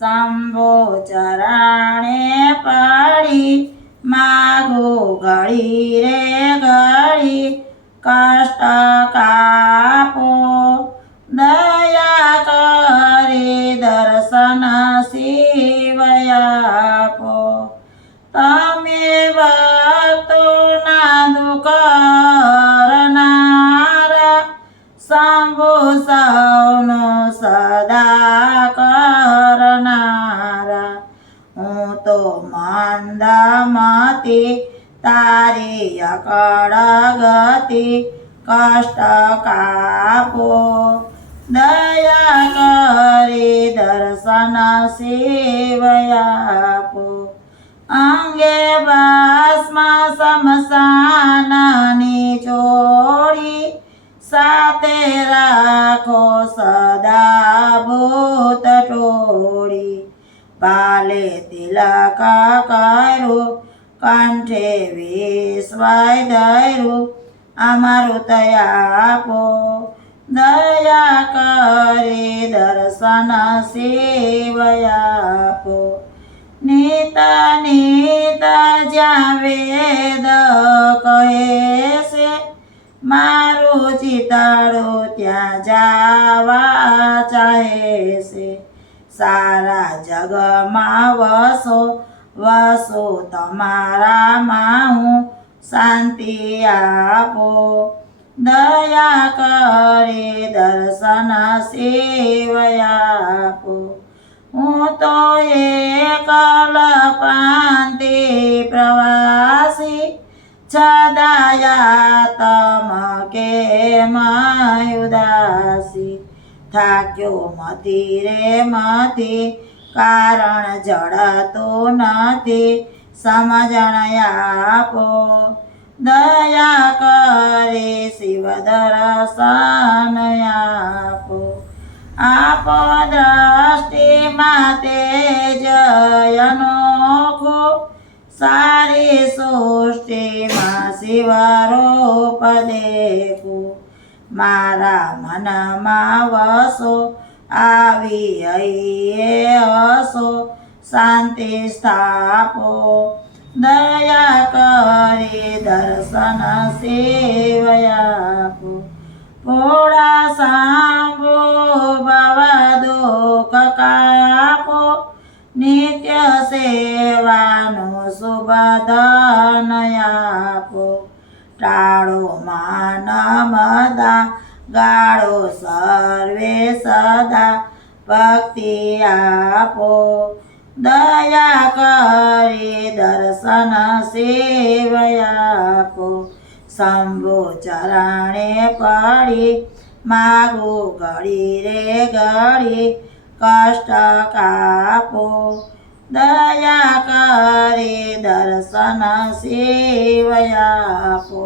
શંભો ચરણે પડી માગો ઘડી રે ઘડી કષ્ટ કાપો દયા કરી દર્શન શિવય આપો તમે ભક્તોના દુઃખ હરનારા શંભો સૌનો સદા કરનારા હું તો મંદમતી તારી અકળ ગતિ કષ્ટ કાપો દયા કરી દર્શન શિવય આપો અંગે ભસ્મ શમશાનની ચોળી સાથે રાખો સદા ભૂત ટોળી પાલે તિલક કર્યું કંઠે વિશ્વાય ધર્યું અમૃત આપો દયા કરી દર્શન શિવય આપો નિત નિત જ્યાં વેદ કહે છે મારું ચિતાડું ત્યાં જાવા ચાહે છે સારા જગમાં વસો વસો તમારામાં હું શાંતિ આપો દયા કરી દર્શન શિવય આપો હું તો એકલ પાંતે પ્રવાસી છદાયા તમ કેમ ઉદાસી થાક્યો મથી રે મથી કારણ જડતું નથી સમજણ આપો દયા કરી શિવ દર્શન આપો આપો દ્રષ્ટિમાં તેજ અનોખો સારી સૃષ્ટિમાં શિવ રૂપ દેખું મારા મનમાં વસો આવી હૈયે હસો શાંતિ સ્થાપો દયા કરી દર્શન શિવય આપો ભોળા સાંભો ભવ દુઃખ કાપો નિત્ય સેવાનું શુભ ધન આપો ટાળો માન મદા ગાળો સર્વે સદા ભક્તિ આપો દયા કરી દર્શન શિવય આપો શંભો ચરણે પડી માગો ઘડી રે ઘડી કષ્ટ કાપો દયા કરી દર્શન શિવય આપો.